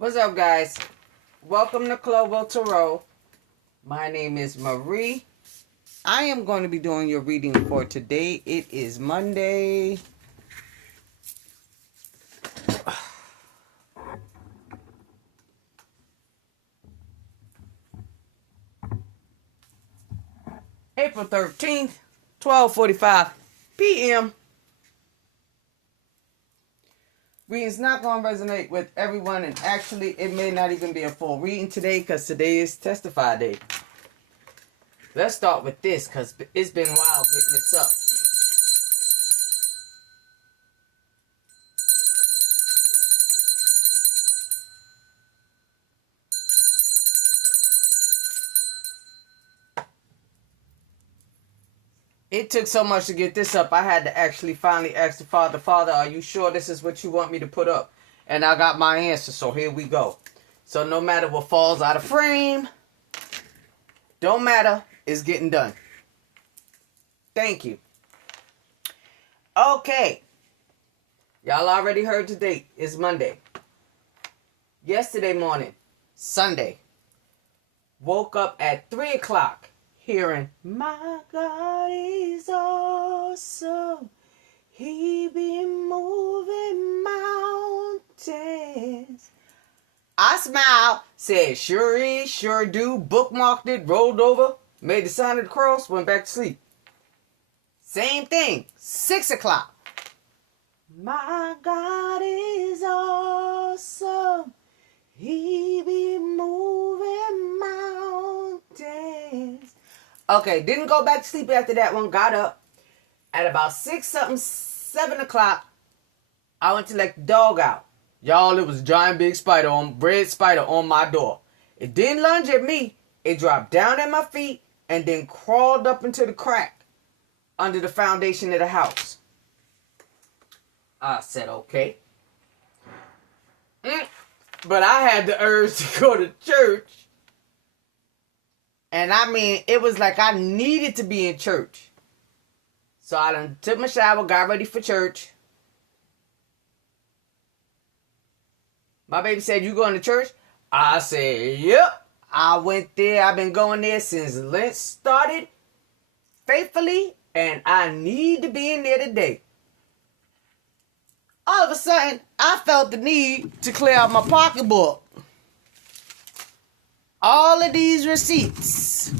What's up, guys? Welcome to clowilltarot. My name is Marie. I am going to be doing your reading for today. It is Monday. April 13th, 12:45 p.m. Reading's not going to resonate with everyone, and actually, it may not even be a full reading today because today is Testify Day. Let's start with this because it's been wild getting this up. It took so much to get this up, I had to actually finally ask the Father, are you sure this is what you want me to put up? And I got my answer, so here we go. So no matter what falls out of frame, don't matter, it's getting done. Thank you. Okay. Y'all already heard the date. It's Monday. Yesterday morning, Sunday, woke up at 3 o'clock. Hearing, my God is awesome. He be moving mountains. I smiled, said, sure is, sure do, bookmarked it, rolled over, made the sign of the cross, went back to sleep. Same thing, 6 o'clock. My God is awesome. He be moving mountains. Okay, didn't go back to sleep after that one. Got up at about 7 o'clock. I went to let the dog out. Y'all, it was a giant big red spider on my door. It didn't lunge at me. It dropped down at my feet and then crawled up into the crack under the foundation of the house. I said, okay. But I had the urge to go to church. And I mean, it was like I needed to be in church. So I done took my shower, got ready for church. My baby said, you going to church? I said, yep. I went there. I've been going there since Lent started faithfully. And I need to be in there today. All of a sudden, I felt the need to clear out my pocketbook. All of these receipts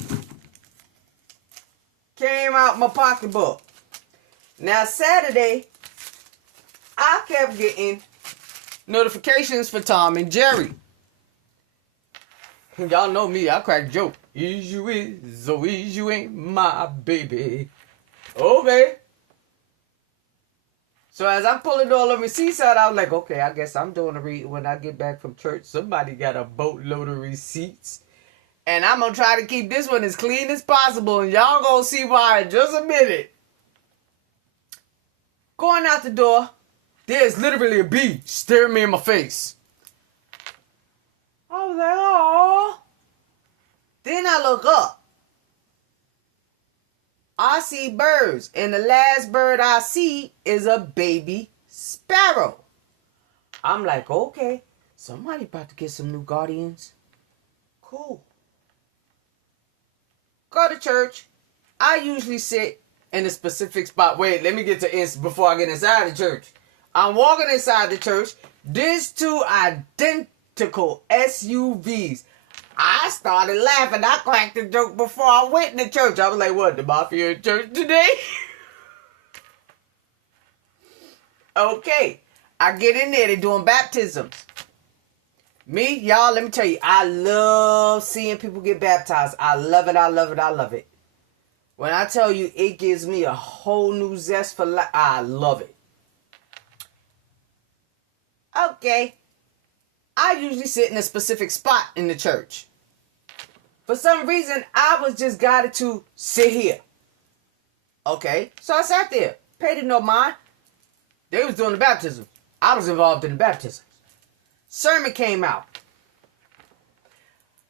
came out my pocketbook. Now, Saturday, I kept getting notifications for Tom and Jerry. Y'all know me, I crack a joke. Is you is, so is you ain't my baby. Okay. So as I'm pulling all the receipts out, I was like, okay, I guess I'm doing a read when I get back from church. Somebody got a boatload of receipts. And I'm going to try to keep this one as clean as possible. And y'all going to see why in just a minute. Going out the door, there's literally a bee staring me in my face. I was like, oh. Then I look up. I see birds, and the last bird I see is a baby sparrow. I'm like, okay, somebody about to get some new guardians. Cool. Go to church. I usually sit in a specific spot. Wait, let me get to before I get inside the church. I'm walking inside the church. There's two identical SUVs. I started laughing. I cracked the joke before I went to church. I was like, what, the mafia in church today? Okay. I get in there. They're doing baptisms. Me, y'all, let me tell you, I love seeing people get baptized. I love it. I love it. I love it. When I tell you, it gives me a whole new zest for life. I love it. Okay. I usually sit in a specific spot in the church. For some reason, I was just guided to sit here. Okay, so I sat there. Paid it no mind. They was doing the baptism. I was involved in the baptism. Sermon came out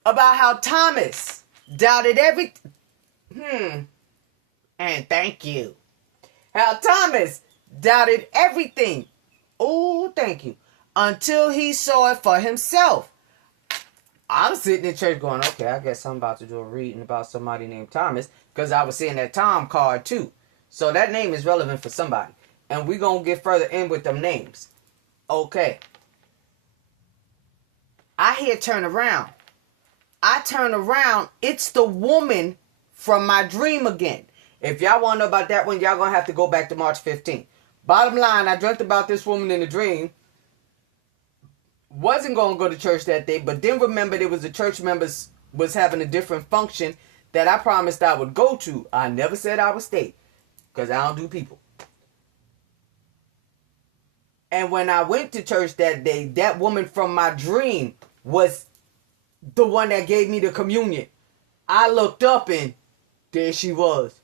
about how Thomas doubted everything. And thank you. How Thomas doubted everything. Oh, thank you. until he saw it for himself. I'm sitting in church going, okay, I guess I'm about to do a reading about somebody named Thomas, because I was seeing that Tom card too. So that name is relevant for somebody. And we're going to get further in with them names. Okay. I hear turn around. I turn around. It's the woman from my dream again. If y'all want to know about that one, y'all going to have to go back to March 15th. Bottom line, I dreamt about this woman in a dream. Wasn't going to go to church that day, but then remembered it was the church members was having a different function that I promised I would go to. I never said I would stay, because I don't do people. And when I went to church that day, that woman from my dream was the one that gave me the communion. I looked up and there she was.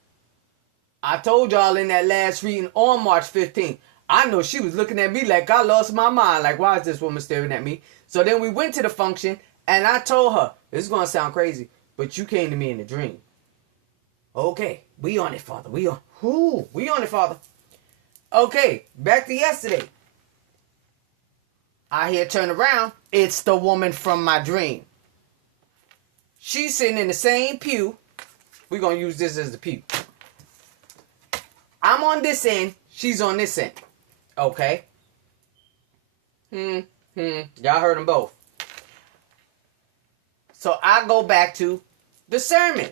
I told y'all in that last reading on March 15th, I know she was looking at me like I lost my mind. Like, why is this woman staring at me? So then we went to the function and I told her, this is going to sound crazy, but you came to me in a dream. Okay, we on it, Father. We on it, Father. Okay, back to yesterday. I hear turn around. It's the woman from my dream. She's sitting in the same pew. We're going to use this as the pew. I'm on this end. She's on this end. Okay. Y'all heard them both. So I go back to the sermon.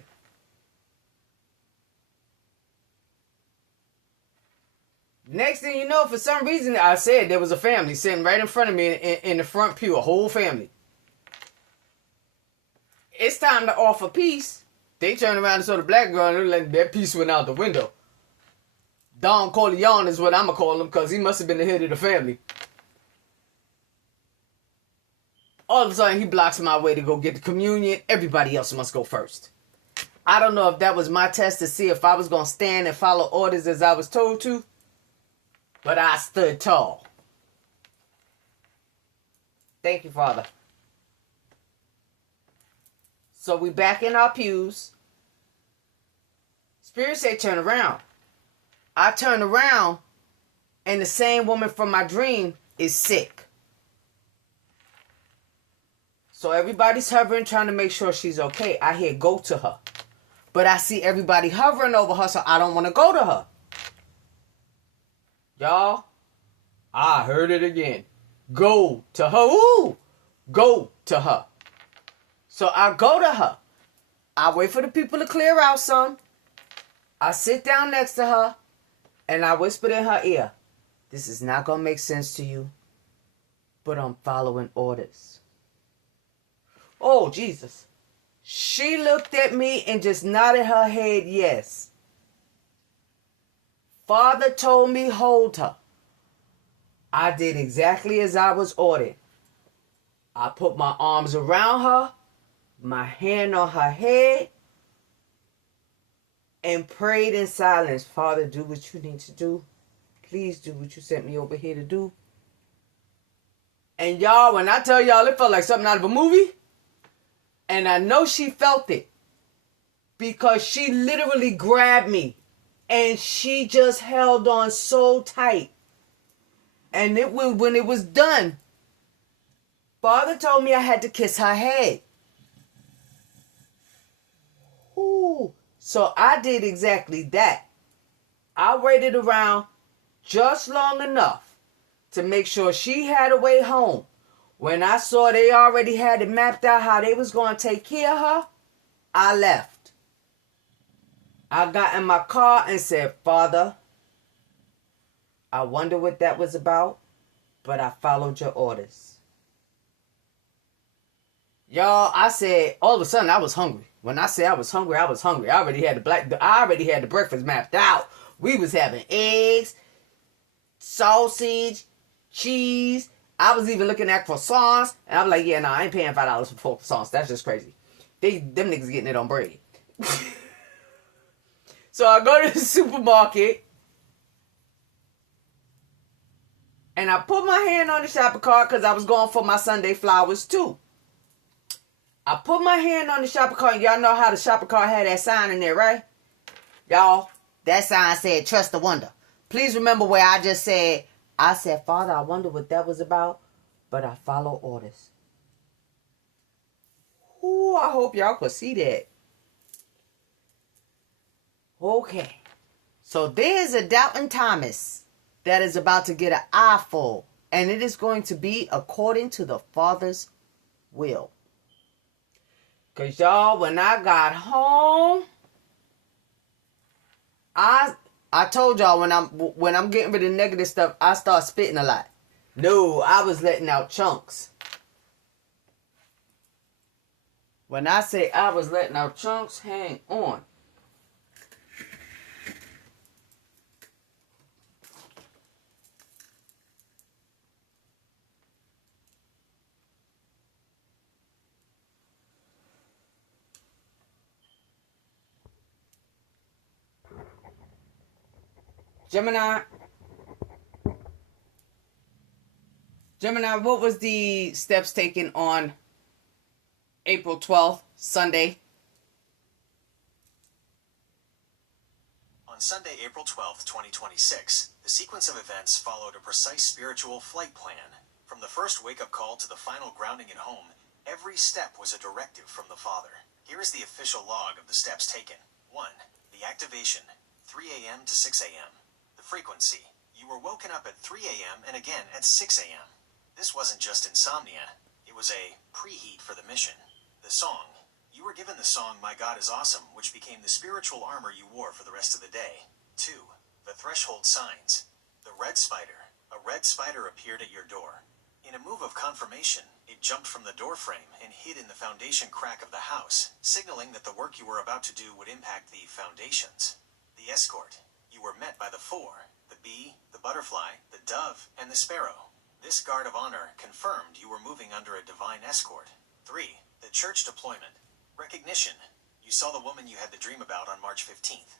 Next thing you know, for some reason, I said there was a family sitting right in front of me in the front pew, a whole family. It's time to offer peace. They turn around and saw the black girl and like, that peace went out the window. Don Corleone is what I'm going to call him, because he must have been the head of the family. All of a sudden, he blocks my way to go get the communion. Everybody else must go first. I don't know if that was my test to see if I was going to stand and follow orders as I was told to. But I stood tall. Thank you, Father. So we back in our pews. Spirit said, turn around. I turn around, and the same woman from my dream is sick. So everybody's hovering, trying to make sure she's okay. I hear go to her. But I see everybody hovering over her, so I don't want to go to her. Y'all, I heard it again. Go to her. Ooh, go to her. So I go to her. I wait for the people to clear out some. I sit down next to her, and I whispered in her ear, this is not going to make sense to you, but I'm following orders. Oh, Jesus. She looked at me and just nodded her head yes. Father told me hold her. I did exactly as I was ordered. I put my arms around her, my hand on her head, and prayed in silence. Father, do what you need to do. Please do what you sent me over here to do. And y'all, when I tell y'all, it felt like something out of a movie. And I know she felt it, because she literally grabbed me and she just held on so tight. And when it was done, Father told me I had to kiss her head. Ooh. So I did exactly that. I waited around just long enough to make sure she had a way home. When I saw they already had it mapped out how they was going to take care of her, I left. I got in my car and said, Father, I wonder what that was about, but I followed your orders. Y'all, I said, all of a sudden I was hungry. When I say I was hungry, I was hungry. I already had the breakfast mapped out. We was having eggs, sausage, cheese. I was even looking at croissants. And I'm like, yeah, no, I ain't paying $5 for 4 croissants. That's just crazy. Them niggas getting it on bread. So I go to the supermarket. And I put my hand on the shopping cart because I was going for my Sunday flowers too. I put my hand on the shopping cart. Y'all know how the shopping cart had that sign in there, right? Y'all, that sign said, trust the wonder. Please remember where I just said, I said, Father, I wonder what that was about, but I follow orders. Ooh, I hope y'all could see that. Okay. So there's a doubting Thomas that is about to get an eyeful. And it is going to be according to the Father's will. Because y'all, when I got home, I told y'all when I'm getting rid of negative stuff, I start spitting a lot. No, I was letting out chunks. When I say I was letting out chunks, hang on. Gemini, what was the steps taken on April 12th, Sunday? On Sunday, April 12th, 2026, the sequence of events followed a precise spiritual flight plan. From the first wake-up call to the final grounding at home, every step was a directive from the Father. Here is the official log of the steps taken. 1. The activation, 3 a.m. to 6 a.m. The frequency, you were woken up at 3 a.m. and again at 6 a.m. This wasn't just insomnia, it was a preheat for the mission. The song, you were given the song My God is Awesome, which became the spiritual armor you wore for the rest of the day. 2. The threshold signs. The red spider. A red spider appeared at your door. In a move of confirmation, it jumped from the door frame and hid in the foundation crack of the house, signaling that the work you were about to do would impact the foundations. The escort. You were met by the 4, the bee, the butterfly, the dove, and the sparrow. This guard of honor confirmed you were moving under a divine escort. 3. The church deployment. Recognition. You saw the woman you had the dream about on March 15th.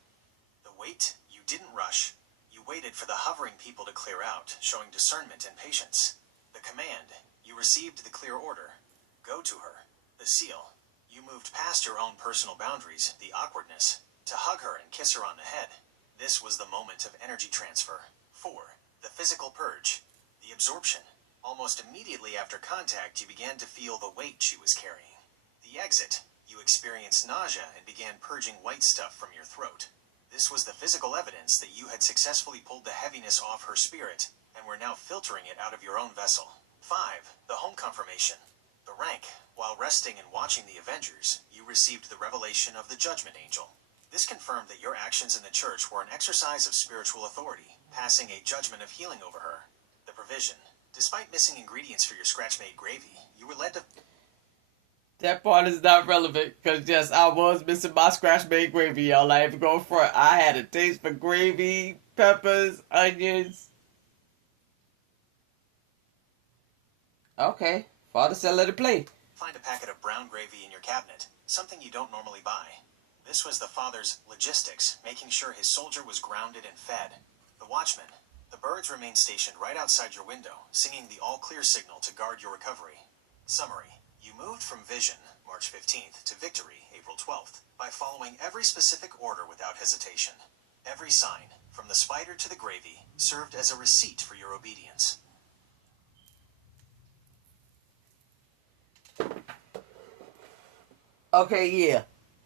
The wait. You didn't rush. You waited for the hovering people to clear out, showing discernment and patience. The command. You received the clear order. Go to her. The seal. You moved past your own personal boundaries, the awkwardness, to hug her and kiss her on the head. This was the moment of energy transfer. 4. The physical purge. The absorption. Almost immediately after contact, you began to feel the weight she was carrying. The exit. You experienced nausea and began purging white stuff from your throat. This was the physical evidence that you had successfully pulled the heaviness off her spirit and were now filtering it out of your own vessel. 5. The home confirmation. The rank. While resting and watching the Avengers, you received the revelation of the Judgment Angel. This confirmed that your actions in the church were an exercise of spiritual authority, passing a judgment of healing over her. The provision. Despite missing ingredients for your scratch-made gravy, you were led to... That part is not relevant, because yes, I was missing my scratch-made gravy, y'all. I ain't going for it. I had a taste for gravy, peppers, onions. Okay. Father said let it play. Find a packet of brown gravy in your cabinet, something you don't normally buy. This was the Father's logistics, making sure his soldier was grounded and fed. The watchman. The birds remained stationed right outside your window, singing the all-clear signal to guard your recovery. Summary. You moved from vision, March 15th, to victory, April 12th, by following every specific order without hesitation. Every sign, from the spider to the gravy, served as a receipt for your obedience. Okay, yeah.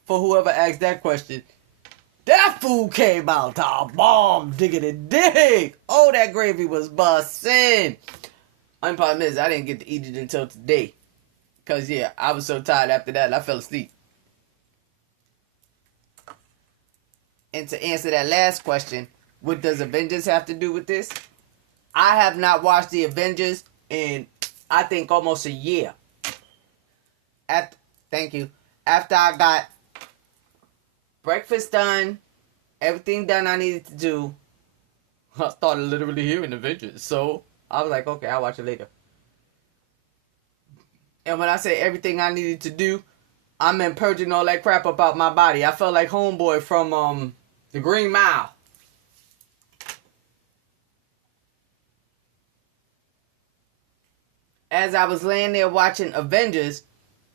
For whoever asked that question, that food came out to bomb diggity dig. Oh, that gravy was bussin'. Only problem is I didn't get to eat it until today. Because, yeah, I was so tired after that, I fell asleep. And to answer that last question, what does Avengers have to do with this? I have not watched the Avengers in, I think, almost a year. Thank you. After I got breakfast done, everything done I needed to do, I started literally hearing Avengers. So, I was like, okay, I'll watch it later. And when I say everything I needed to do, I meant purging all that crap up out my body. I felt like Homeboy from The Green Mile. As I was laying there watching Avengers,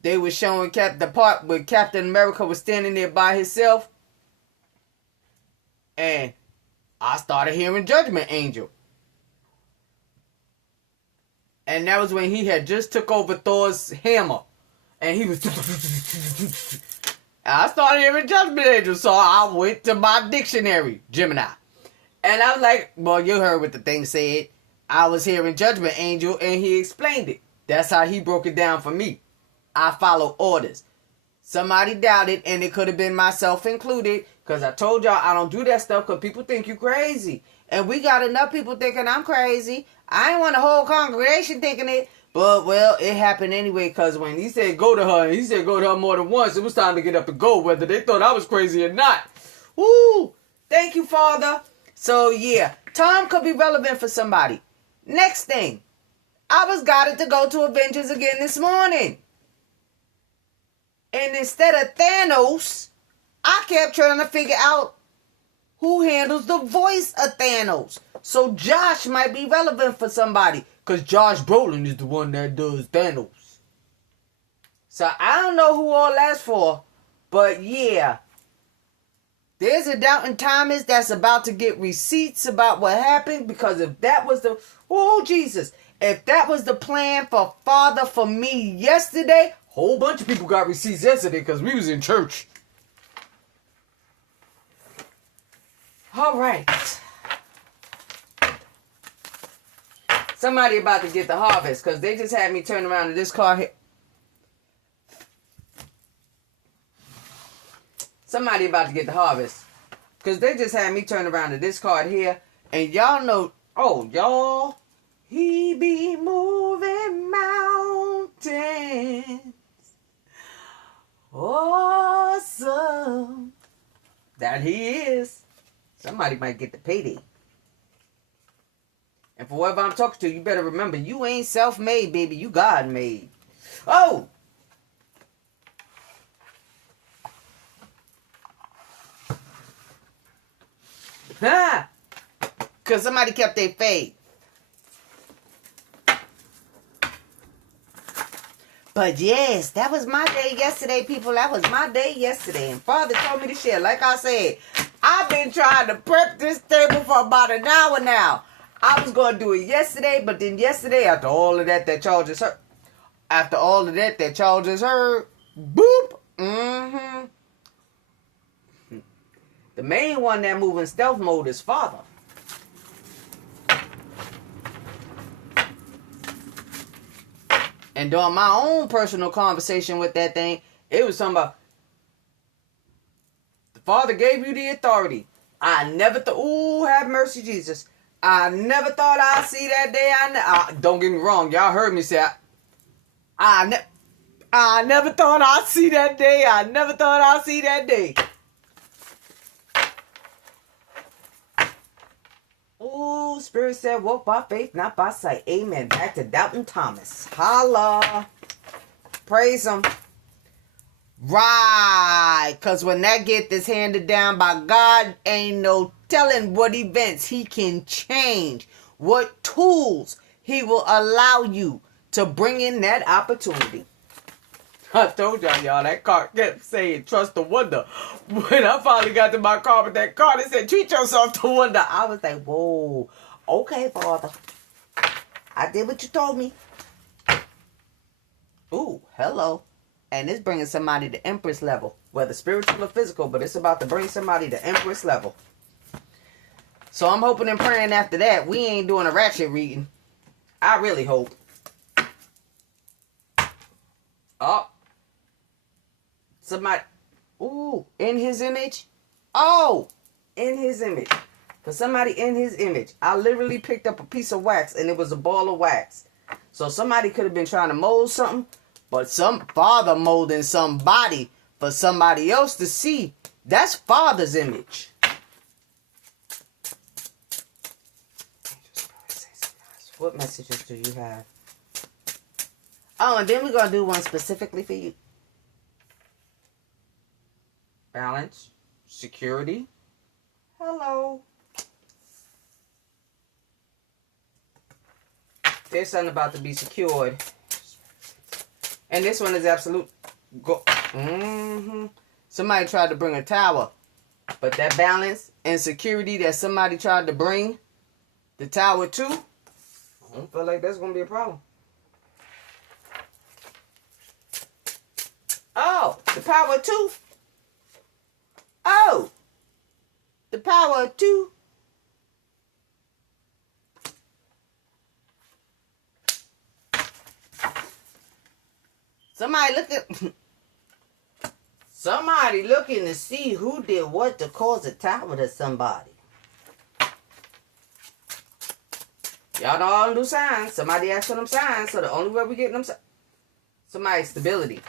they were showing the part where Captain America was standing there by himself. And I started hearing Judgment Angel. And that was when he had just took over Thor's hammer. And he was... I started hearing Judgment Angel, so I went to my dictionary, Gemini. And I was like, well, you heard what the thing said. I was hearing Judgment Angel, and he explained it. That's how he broke it down for me. I follow orders. Somebody doubted, and it could have been myself included, because I told y'all I don't do that stuff because people think you crazy. And we got enough people thinking I'm crazy. I ain't want the whole congregation thinking it. But, well, it happened anyway, because when he said go to her, and he said go to her more than once, it was time to get up and go, whether they thought I was crazy or not. Woo! Thank you, Father. So, yeah, time could be relevant for somebody. Next thing, I was guided to go to Avengers again this morning. And instead of Thanos, I kept trying to figure out who handles the voice of Thanos. So Josh might be relevant for somebody. Because Josh Brolin is the one that does Thanos. So I don't know who all that's for. But yeah. There's a Doubting Thomas that's about to get receipts about what happened. Because if that was the... Oh, Jesus. If that was the plan for Father for me yesterday... Whole bunch of people got receipts yesterday because we was in church. All right. Somebody about to get the harvest because they just had me turn around to this card here. Somebody about to get the harvest because they just had me turn around to this card here. And y'all know, oh, y'all, he be moving mountains. Awesome. That he is. Somebody might get the payday. And for whoever I'm talking to, you better remember, you ain't self-made, baby. You God-made. Oh! Ha! Because somebody kept their faith. But yes, that was my day yesterday, people. That was my day yesterday. And Father told me to share. Like I said, I've been trying to prep this table for about an hour now. I was going to do it yesterday, but then yesterday, after all of that y'all just heard, boop, The main one that moves in stealth mode is Father. And during my own personal conversation with that thing, it was something about, the Father gave you the authority. I never thought, ooh, have mercy, Jesus. I never thought I'd see that day. Don't get me wrong. Y'all heard me say, I never thought I'd see that day. I never thought I'd see that day. Ooh, Spirit said, walk by faith, not by sight. Amen. Back to Doubting Thomas. Holla. Praise him. Right. Because when that gift is handed down by God, ain't no telling what events he can change. What tools he will allow you to bring in that opportunity. I told y'all, that card kept saying, trust the wonder. When I finally got to my car with that card, it said, treat yourself to wonder. I was like, whoa, okay, Father. I did what you told me. Ooh, hello. And it's bringing somebody to Empress level, whether spiritual or physical, but it's about to bring somebody to Empress level. So I'm hoping and praying after that, we ain't doing a ratchet reading. I really hope. Oh. Somebody, ooh, in his image. Oh, in his image. For somebody in his image. I literally picked up a piece of wax and it was a ball of wax. So somebody could have been trying to mold something, but some Father molding somebody for somebody else to see. That's Father's image. What messages do you have? Oh, and then we're going to do one specifically for you. Balance. Security. Hello. There's something about to be secured. And this one is absolute. Somebody tried to bring a tower. But that balance and security that somebody tried to bring the tower to, I don't feel like that's going to be a problem. The power of 2. Oh. The power of 2. Somebody looking to see who did what to cause a tower to somebody. Y'all know all them new signs. Somebody asked for them signs, so the only way we get them somebody's stability.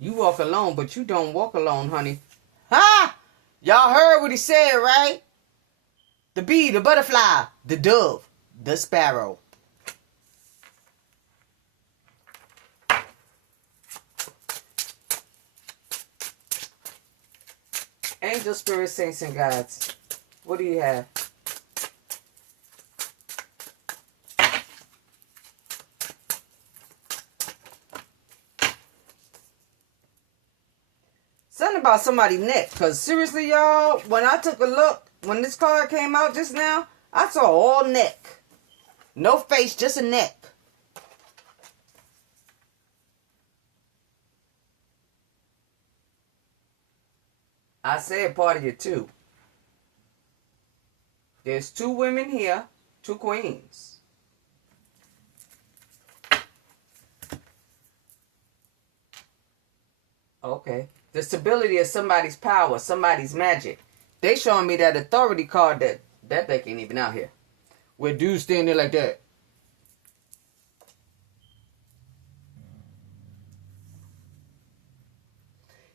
You walk alone, but you don't walk alone, honey. Ha! Y'all heard what he said, right? The bee, the butterfly, the dove, the sparrow. Angel, spirit, saints, and gods. What do you have? Something about somebody's neck. Because seriously, y'all, when I took a look, when this card came out just now, I saw all neck. No face, just a neck. I said part of you too. There's 2 women here, 2 queens. Okay. The stability of somebody's power, somebody's magic. They showing me that authority card that deck ain't even out here. Where dudes standing there like that.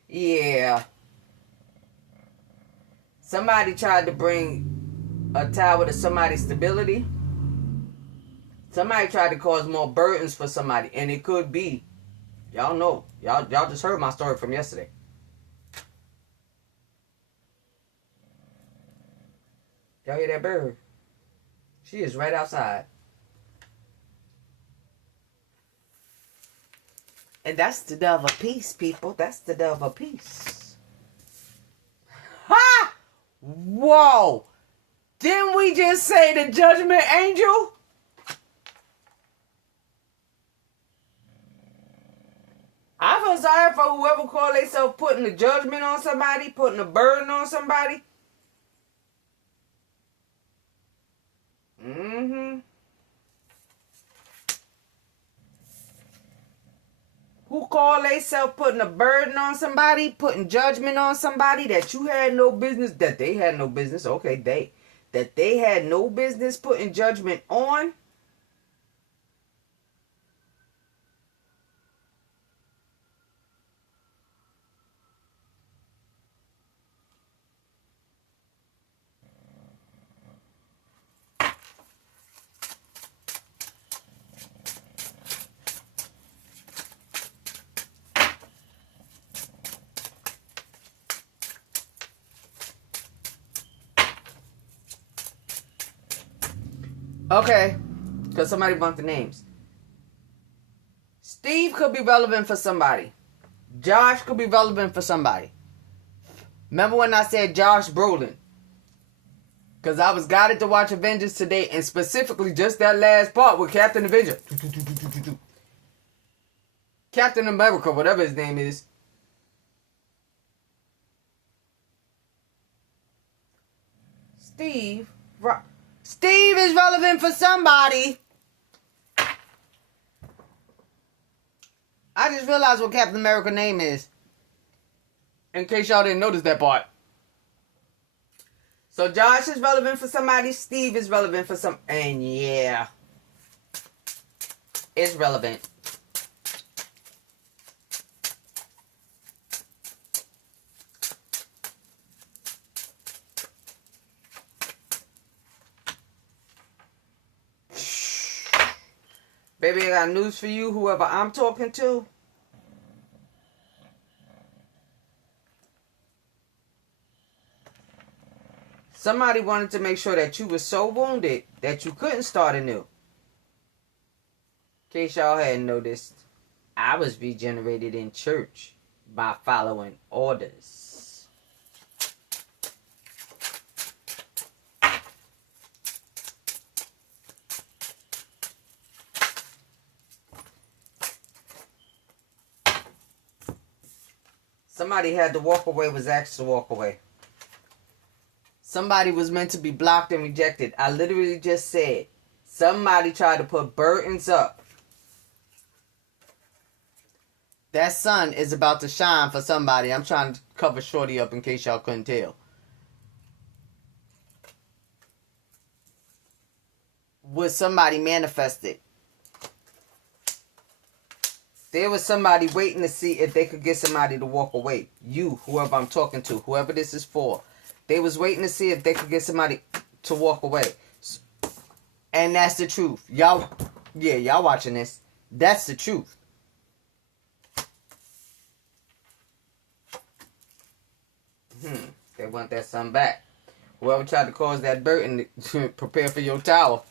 Yeah. Somebody tried to bring a tower to somebody's stability. Somebody tried to cause more burdens for somebody. And it could be. Y'all know. Y'all just heard my story from yesterday. Y'all hear that bird? She is right outside. And that's the dove of peace, people. That's the dove of peace. Ha! Whoa! Didn't we just say the judgment angel? I feel sorry for whoever called themselves putting the judgment on somebody, putting a burden on somebody. Who called themselves putting a burden on somebody, putting judgment on somebody that you had no business, that they had no business, okay, that they had no business putting judgment on. Okay, because somebody bumped the names. Steve could be relevant for somebody. Josh could be relevant for somebody. Remember when I said Josh Brolin? Because I was guided to watch Avengers today, and specifically just that last part with Captain Avenger. Captain America, whatever his name is. Steve is relevant for somebody. I just realized what Captain America's name is. In case y'all didn't notice that part. So Josh is relevant for somebody. Steve is relevant for some. And yeah. It's relevant. Baby, I got news for you, whoever I'm talking to. Somebody wanted to make sure that you were so wounded that you couldn't start anew. In case y'all hadn't noticed, I was regenerated in church by following orders. Somebody had to walk away, was asked to walk away. Somebody was meant to be blocked and rejected. I literally just said, somebody tried to put burdens up. That sun is about to shine for somebody. I'm trying to cover Shorty up in case y'all couldn't tell. Was somebody manifested? There was somebody waiting to see if they could get somebody to walk away. You, whoever I'm talking to, whoever this is for. They was waiting to see if they could get somebody to walk away. And that's the truth. Y'all, yeah, y'all watching this. That's the truth. They want that sun back. Whoever tried to cause that burden, prepare for your tower.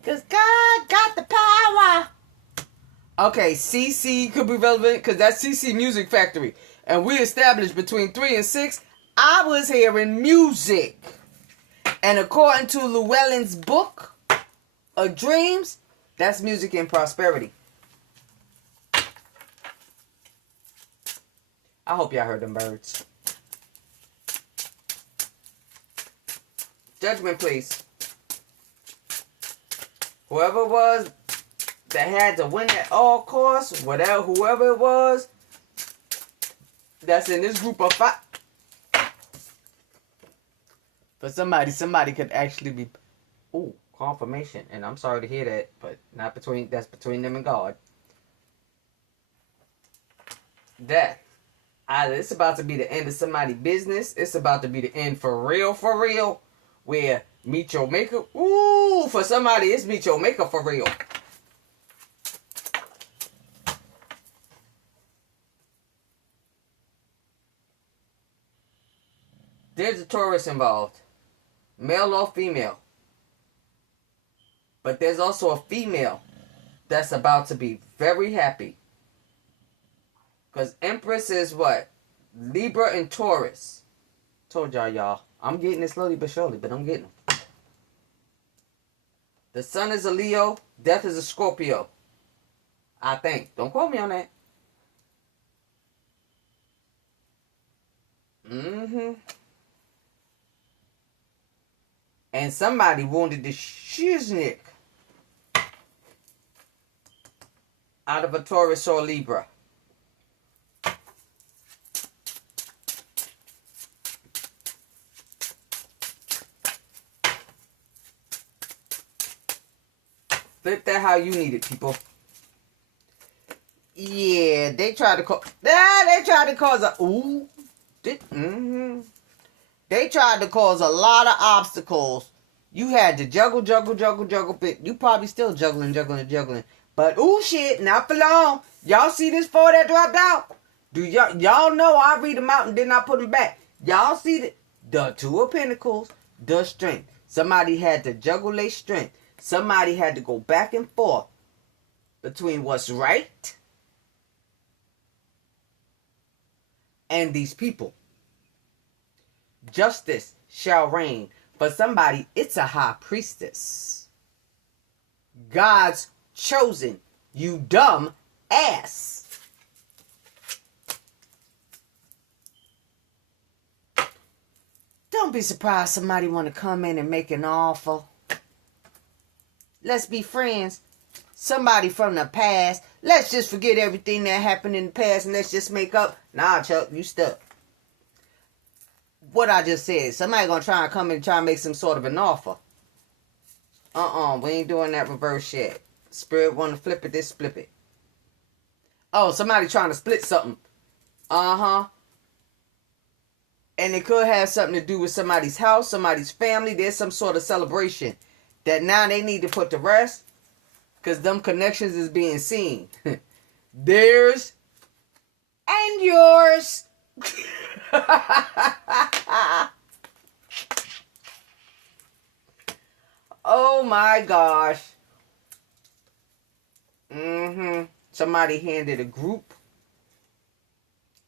Because God got the power. Okay, CC could be relevant because that's CC Music Factory. And we established between 3 and 6, I was hearing music. And according to Llewellyn's book of dreams, that's music and prosperity. I hope y'all heard them birds. Judgment, please. Whoever it was that had to win at all costs, whatever, whoever it was, that's in this group of 5. For somebody could actually be, ooh, confirmation. And I'm sorry to hear that, but not between, that's between them and God. That, either it's about to be the end of somebody's business, it's about to be the end for real, where meet your maker. Ooh, for somebody, it's meet your maker for real. There's a Taurus involved. Male or female. But there's also a female that's about to be very happy. Because Empress is what? Libra and Taurus. Told y'all. I'm getting it slowly but surely, but I'm getting them. The sun is a Leo. Death is a Scorpio. I think. Don't quote me on that. And somebody wounded the shiznick out of a Taurus or Libra. Flip that how you need it, people. Yeah, they tried to cause. They tried to cause a. Ooh. They tried to cause a lot of obstacles. You had to juggle. You probably still juggling. But ooh, shit, not for long. Y'all see this 4 that dropped out? Do y'all know I read them out and then I put them back? Y'all see the 2 of Pentacles, the strength. Somebody had to juggle their strength. Somebody had to go back and forth between what's right and these people. Justice shall reign. For somebody, it's a high priestess. God's chosen. You dumb ass. Don't be surprised somebody want to come in and make an offer. Let's be friends. Somebody from the past. Let's just forget everything that happened in the past and let's just make up. Nah, Chuck, you stuck. What I just said. Somebody gonna try and come in and try and make some sort of an offer. We ain't doing that reverse yet. Spirit want to flip it, this flip it. Oh, somebody trying to split something. And it could have something to do with somebody's house, somebody's family. There's some sort of celebration that now they need to put to rest. Because them connections is being seen. Theirs and yours. Oh my gosh. Somebody handed a group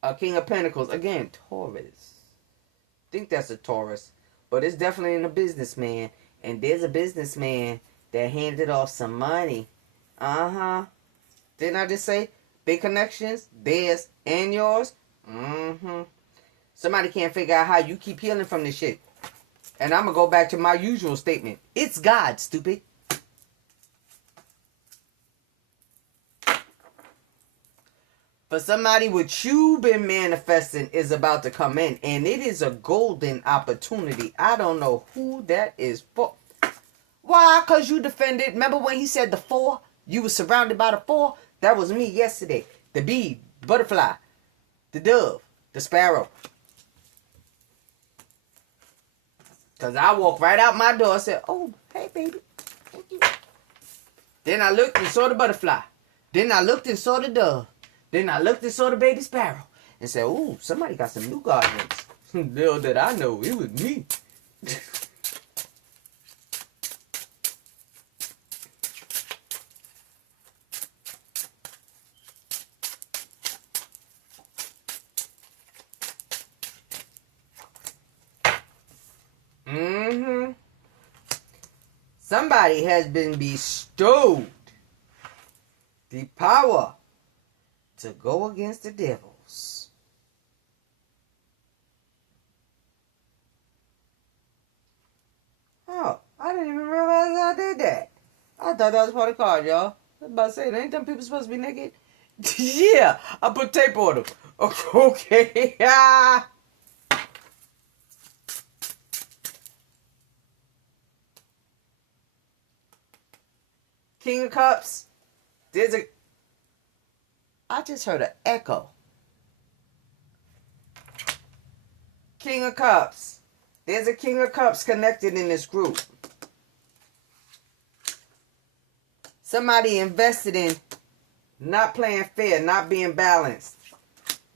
a King of Pentacles. Again, Taurus. I think that's a Taurus. But it's definitely a businessman. And there's a businessman that handed off some money. Didn't I just say big connections? Theirs and yours. Mm-hmm. Somebody can't figure out how you keep healing from this shit. And I'm going to go back to my usual statement. It's God, stupid. For somebody, what you've been manifesting is about to come in. And it is a golden opportunity. I don't know who that is for. Why? Because you defended. Remember when he said the 4? You were surrounded by the 4? That was me yesterday. The bee, the butterfly, the dove, the sparrow. Because I walked right out my door and said, oh, hey, baby. Thank you. Then I looked and saw the butterfly. Then I looked and saw the dove. Then I looked and saw the baby sparrow. And said, ooh, somebody got some new guardians. Little did I know, it was me. Mm-hmm. Somebody has been bestowed the power to go against the devils. Oh, I didn't even realize I did that. I thought that was part of the card, y'all. I was about to say, ain't them people supposed to be naked? Yeah, I put tape on them. Okay. King of Cups. I just heard an echo. King of Cups. There's a King of Cups connected in this group. Somebody invested in not playing fair, not being balanced.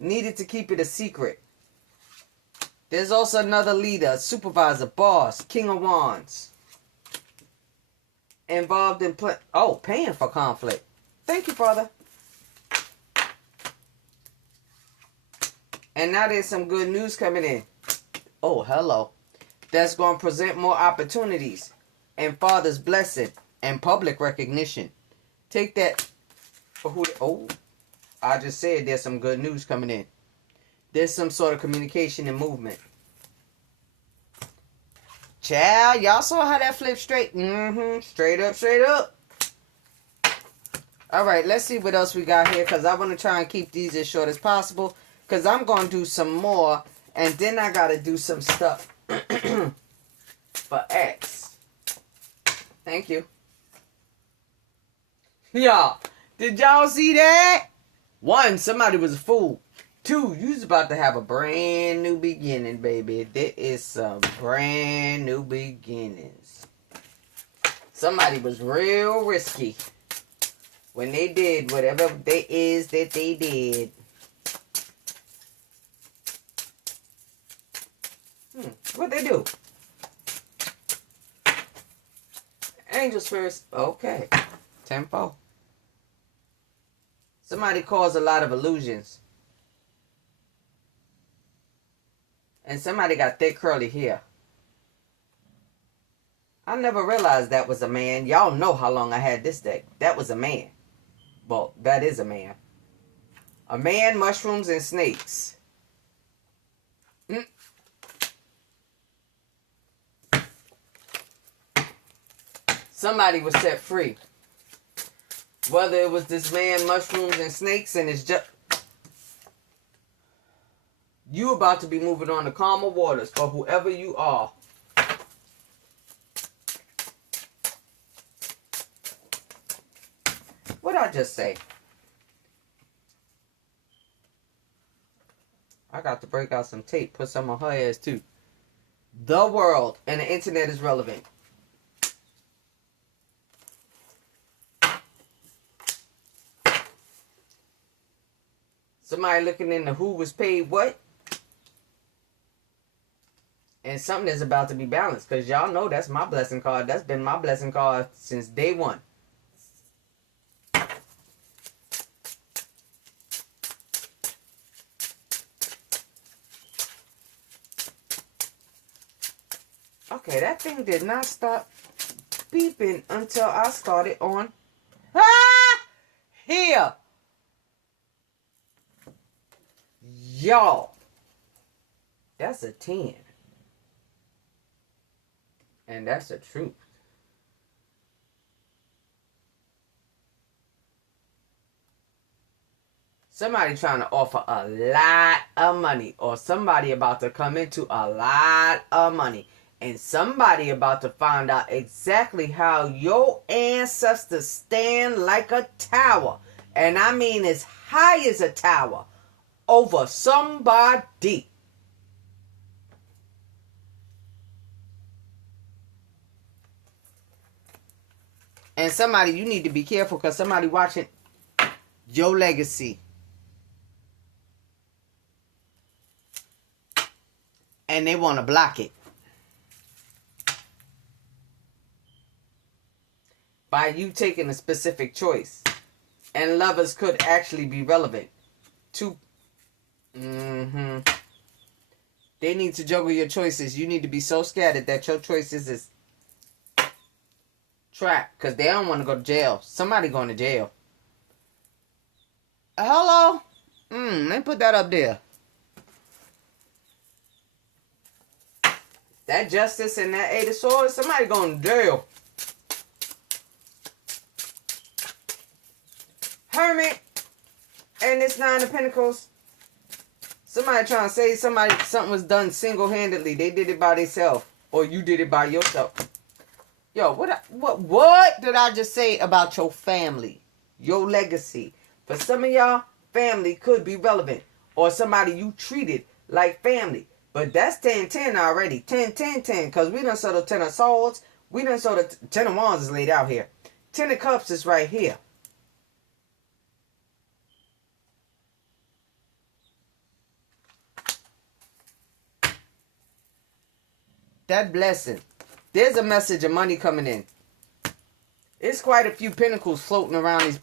Needed to keep it a secret. There's also another leader, supervisor, boss, King of Wands. Involved in paying for conflict. Thank you, Father. And now there's some good news coming in. Oh, hello. That's going to present more opportunities and Father's blessing and public recognition. Take that for who... Oh, I just said there's some good news coming in. There's some sort of communication and movement. Child, y'all saw how that flipped straight? Mm-hmm. Straight up, straight up. All right, let's see what else we got here, because I want to try and keep these as short as possible, because I'm going to do some more, and then I got to do some stuff for X. Thank you. Y'all, did y'all see that? 1, somebody was a fool. 2, you's about to have a brand new beginning, baby. There is some brand new beginnings. Somebody was real risky when they did whatever they is that they did. What'd they do? Angel spirits. Okay. 10-4. Somebody caused a lot of illusions. And somebody got thick curly hair. I never realized that was a man. Y'all know how long I had this deck. That was a man. Well, that is a man. A man, mushrooms, and snakes. Somebody was set free. Whether it was this man, mushrooms, and snakes, and it's just... You about to be moving on to calmer waters for whoever you are. What'd I just say? I got to break out some tape, put some on her ass too. The world and the internet is relevant. Somebody looking into who was paid what. And something is about to be balanced. Because y'all know that's my blessing card. That's been my blessing card since day one. Okay, that thing did not stop beeping until I started on... Here! Y'all, that's a 10. And that's the truth. Somebody trying to offer a lot of money, or somebody about to come into a lot of money, and somebody about to find out exactly how your ancestors stand like a tower, and I mean as high as a tower, over somebody. And somebody, you need to be careful, because somebody watching your legacy. And they want to block it. By you taking a specific choice. And lovers could actually be relevant to... They need to juggle your choices. You need to be so scattered that your choices is trapped. Because they don't want to go to jail. Somebody going to jail. Hello? Let me put that up there. That justice and that 8 of swords, somebody going to jail. Hermit and this 9 of pentacles. Somebody trying to say something was done single-handedly. They did it by themselves. Or you did it by yourself. Yo, what did I just say about your family? Your legacy. For some of y'all, family could be relevant. Or somebody you treated like family. But that's 10-10 already. 10-10-10. Because we done saw the 10 of swords. We done saw the 10 of wands is laid out here. 10 of cups is right here. That blessing. There's a message of money coming in. It's quite a few pentacles floating around these.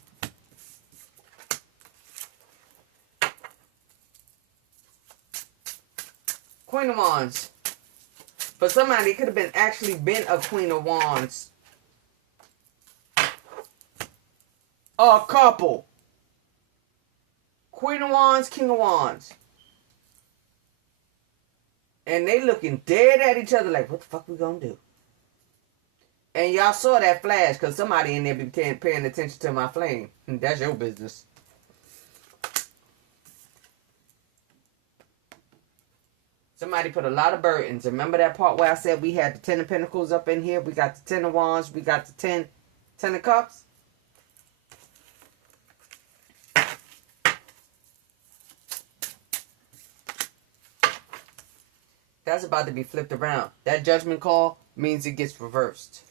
Queen of Wands. For somebody, it could have actually been a Queen of Wands. A couple. Queen of Wands, King of Wands. And they looking dead at each other like, what the fuck we gonna do? And y'all saw that flash because somebody in there be paying attention to my flame. And that's your business. Somebody put a lot of burdens. Remember that part where I said we had the 10 of pentacles up in here? We got the 10 of wands. We got the 10 of cups. That's about to be flipped around. That judgment call means it gets reversed.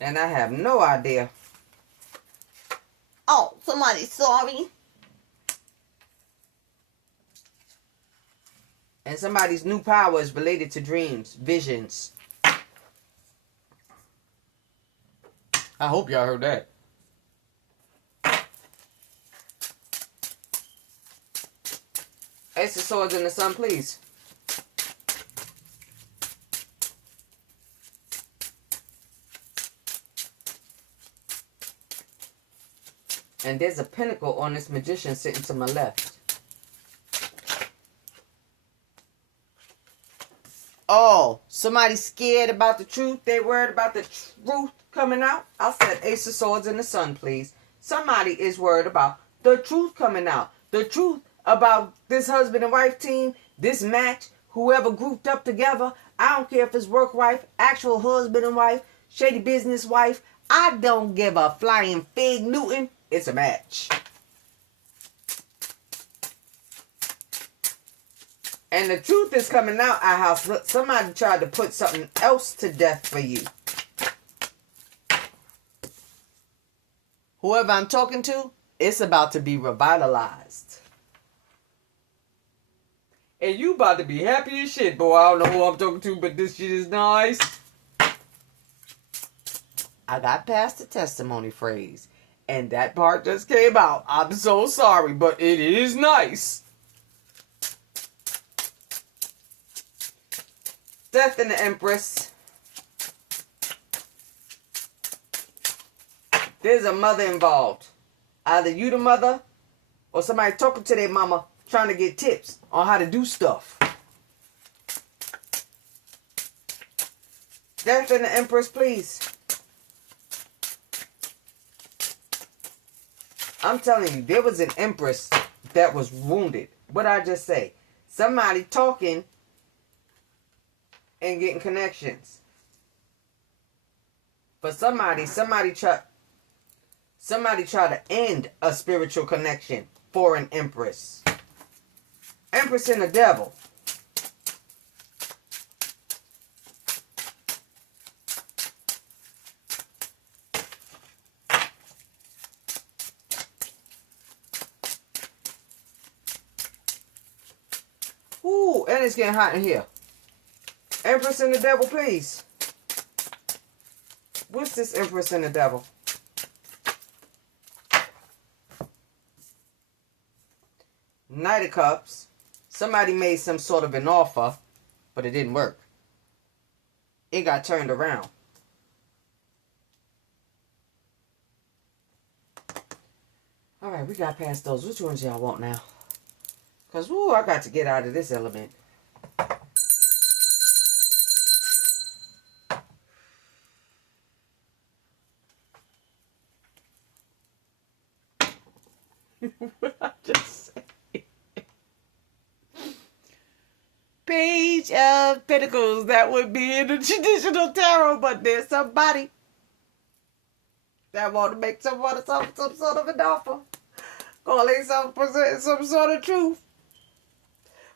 And I have no idea. Oh, somebody's sorry. And somebody's new power is related to dreams, visions. I hope y'all heard that. Ace of Swords in the Sun, please. And there's a pentacle on this magician sitting to my left. Oh, somebody's scared about the truth. They worried about the truth coming out. I said Ace of Swords in the Sun, please. Somebody is worried about the truth coming out. The truth about this husband and wife team, this match, whoever grouped up together. I don't care if it's work wife, actual husband and wife, shady business wife. I don't give a flying fig Newton. It's a match. And the truth is coming out, our house. Somebody tried to put something else to death for you. Whoever I'm talking to, it's about to be revitalized. And you about to be happy as shit, boy. I don't know who I'm talking to, but this shit is nice. I got past the testimony phrase. And that part just came out. I'm so sorry, but it is nice. Death and the Empress. There's a mother involved. Either you the mother or somebody talking to their mama trying to get tips on how to do stuff. Death and the Empress, please. I'm telling you, there was an Empress that was wounded. What did I just say? Somebody talking and getting connections. For somebody tried to end a spiritual connection for an Empress. Empress and the Devil. Ooh, and it's getting hot in here. Empress and the Devil, please. What's this Empress and the Devil? Knight of Cups. Somebody made some sort of an offer, but it didn't work. It got turned around. Alright, we got past those. Which ones y'all want now? Because, woo, I got to get out of this element. What I just said. Page of Pentacles. That would be in the traditional tarot, but there's somebody that want to make some sort of an offer. Calling some sort of truth.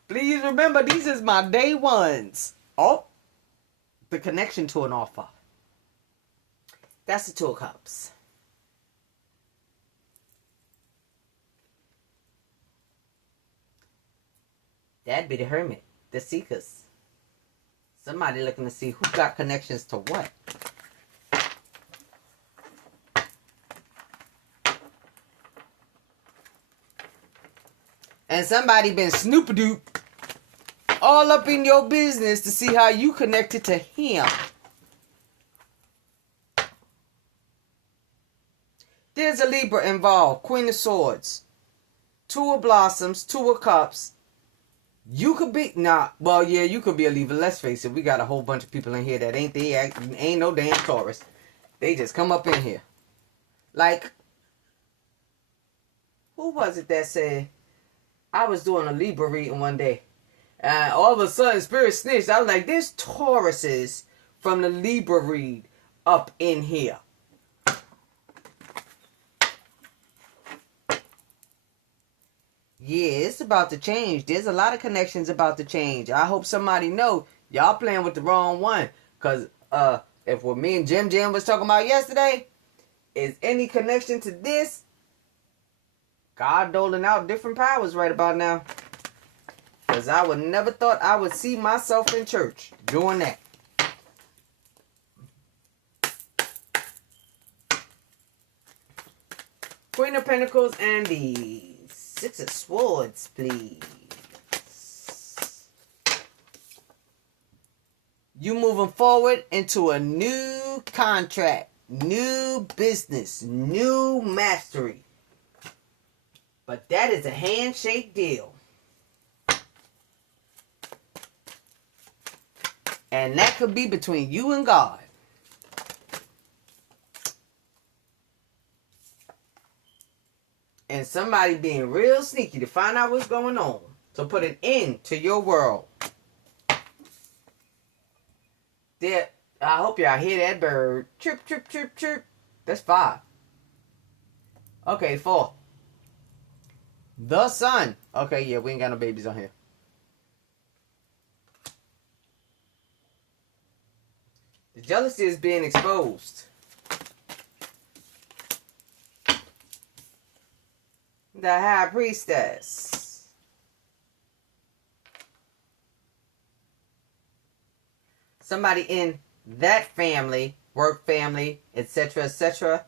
Please remember, these is my day ones. Oh, the connection to an offer. That's the Two of Cups. That'd be the Hermit, the Seekers. Somebody looking to see who got connections to what. And somebody been snoop-a-doop all up in your business to see how you connected to him. There's a Libra involved. Queen of Swords. Two of Blossoms. Two of Cups. You could be... well, yeah, you could be a Libra. Let's face it. We got a whole bunch of people in here that ain't no damn Taurus. They just come up in here. Like, who was it that said... I was doing a Libra reading one day. And all of a sudden, Spirit snitched. I was like, there's Tauruses from the Libra read up in here. Yeah, it's about to change. There's a lot of connections about to change. I hope somebody know y'all playing with the wrong one. Because if what me and Jim was talking about yesterday is any connection to this, God doling out different powers right about now. Because I would never thought I would see myself in church doing that. Queen of Pentacles and the Six of Swords, please. You moving forward into a new contract, new business, new mastery. But that is a handshake deal. And that could be between you and God. And somebody being real sneaky to find out what's going on. To put an end to your world. There, I hope y'all hear that bird. Chirp, chirp, chirp, chirp. That's 5. Okay, 4. The Sun. Okay, yeah, we ain't got no babies on here. The jealousy is being exposed. The High Priestess. Somebody in that family, work family, etc., etc.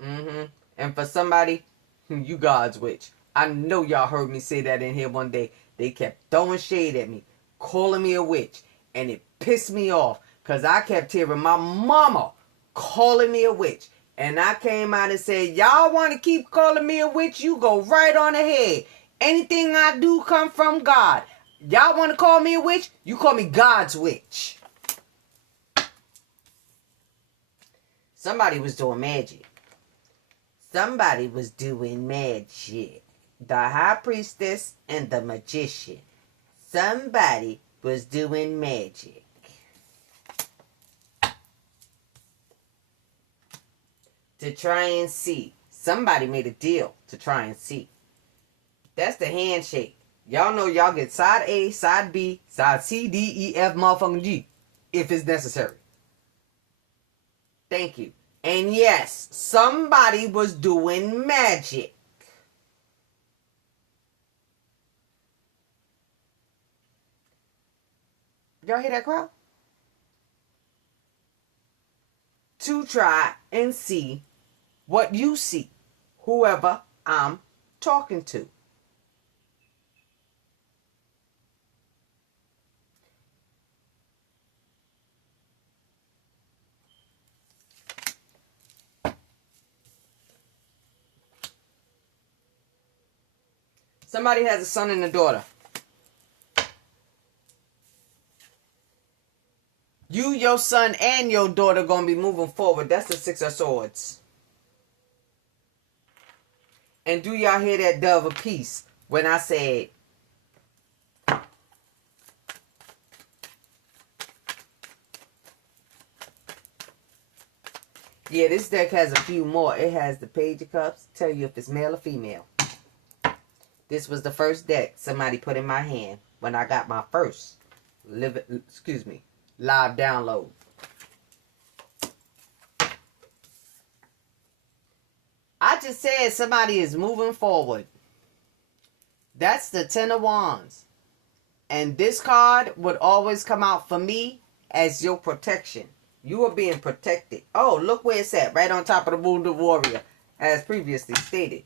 And for somebody, you God's witch. I know y'all heard me say that in here one day. They kept throwing shade at me, calling me a witch. And it pissed me off. Because I kept hearing my mama calling me a witch. And I came out and said, y'all want to keep calling me a witch? You go right on ahead. Anything I do come from God. Y'all want to call me a witch? You call me God's witch. Somebody was doing magic. Somebody was doing magic. The high priestess and the magician. Somebody was doing magic. To try and see. Somebody made a deal to try and see. That's the handshake. Y'all know y'all get side A, side B, side C, D, E, F, motherfucking G. If it's necessary. Thank you. And yes, somebody was doing magic. Y'all hear that crowd? To try and see what you see, whoever I'm talking to. Somebody has a son and a daughter. You, your son, and your daughter going to be moving forward. That's the Six of Swords. And do y'all hear that dove of peace when I said, yeah, this deck has a few more. It has the Page of Cups. Tell you if it's male or female. This was the first deck somebody put in my hand when I got my first live download. I just said somebody is moving forward. That's the Ten of Wands. And this card would always come out for me as your protection. You are being protected. Oh, look where it's at. Right on top of the Wounded Warrior. As previously stated.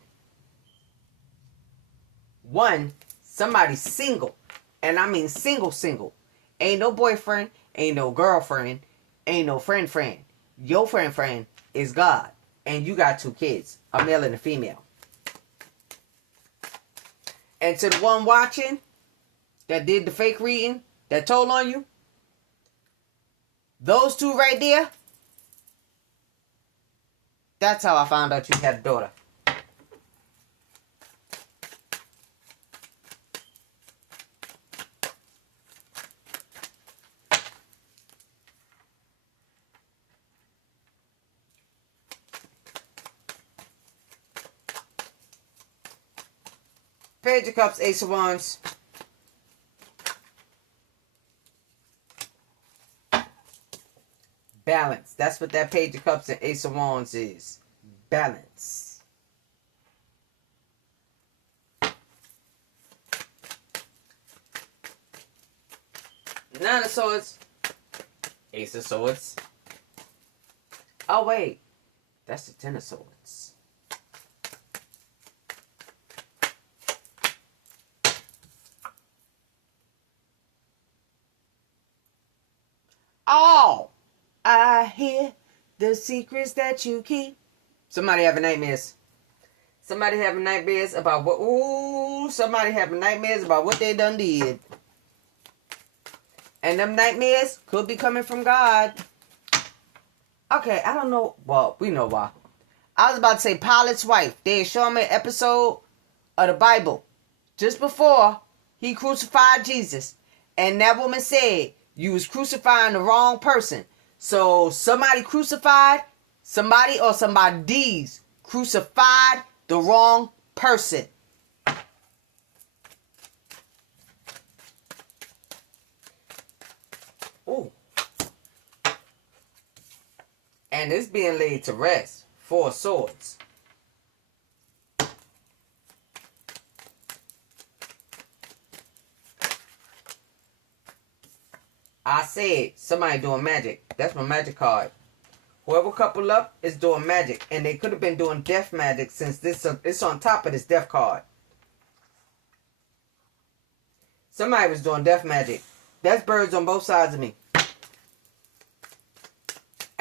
One, somebody's single. And I mean single. Ain't no boyfriend. Ain't no girlfriend. Ain't no friend. Your friend is God. And you got 2 kids. A male and a female. And to the one watching that did the fake reading, that told on you, those 2 right there, that's how I found out you had a daughter. Page of Cups, Ace of Wands. Balance. That's what that Page of Cups and Ace of Wands is. Balance. Nine of Swords. Ace of Swords. Oh, wait. That's the Ten of Swords. Oh, I hear the secrets that you keep. Somebody having nightmares. Somebody having nightmares about what? Ooh, somebody having nightmares about what they done did. And them nightmares could be coming from God. Okay, I don't know. Well, we know why. I was about to say Pilate's wife. They showed me an episode of the Bible just before he crucified Jesus. And that woman said, you was crucifying the wrong person. So somebody crucified somebody or somebody's crucified the wrong person. Ooh. And it's being laid to rest. 4 of Swords. I said somebody doing magic. That's my magic card. Whoever coupled up is doing magic. And they could have been doing death magic since it's on top of this death card. Somebody was doing death magic. That's birds on both sides of me.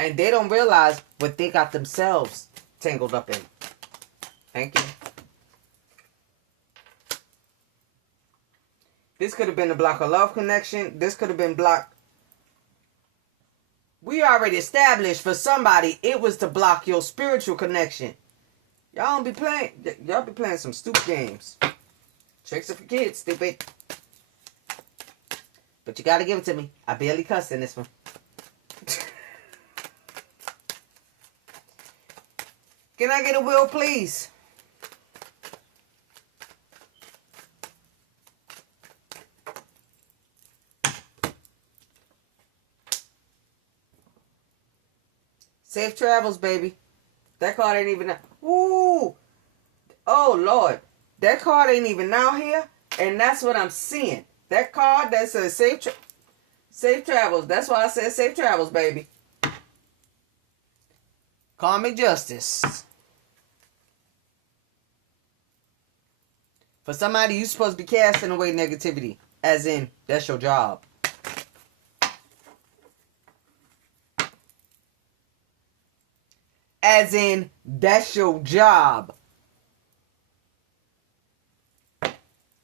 And they don't realize what they got themselves tangled up in. Thank you. This could have been a block of love connection. This could have been block. We already established for somebody it was to block your spiritual connection. Y'all don't be playing. Y'all be playing some stupid games. Tricks are for kids, stupid. But you gotta give it to me. I barely cussed in this one. Can I get a will, please? Safe travels, baby. That card ain't even... Ooh! Oh, Lord. That card ain't even out here. And that's what I'm seeing. That card that says safe travels. That's why I said safe travels, baby. Karmic justice. For somebody, you supposed to be casting away negativity. As in, that's your job. As in, that's your job.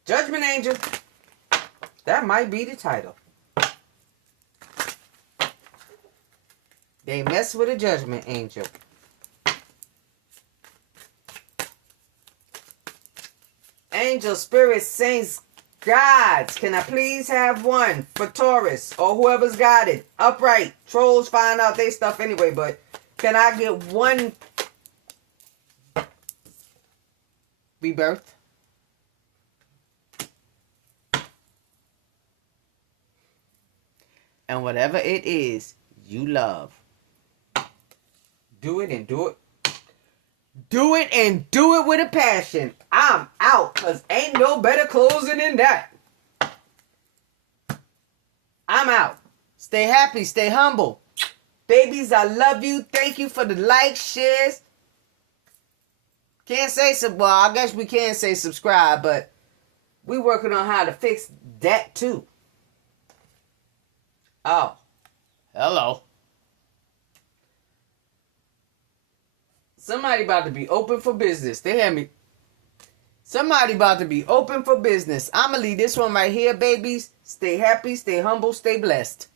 Judgment Angel. That might be the title. They mess with a Judgment Angel. Angel, spirits, saints, gods. Can I please have one for Taurus or whoever's guided? Upright. Trolls find out they stuff anyway, but can I get one rebirth? And whatever it is you love, do it and do it. Do it and do it with a passion. I'm out, because ain't no better closing than that. I'm out. Stay happy. Stay humble. Babies, I love you. Thank you for the likes, shares. Can't say well, I guess we can say subscribe, but we working on how to fix that too. Oh. Hello. Somebody about to be open for business. They had me. Somebody about to be open for business. I'm going to leave this one right here, babies. Stay happy, stay humble, stay blessed.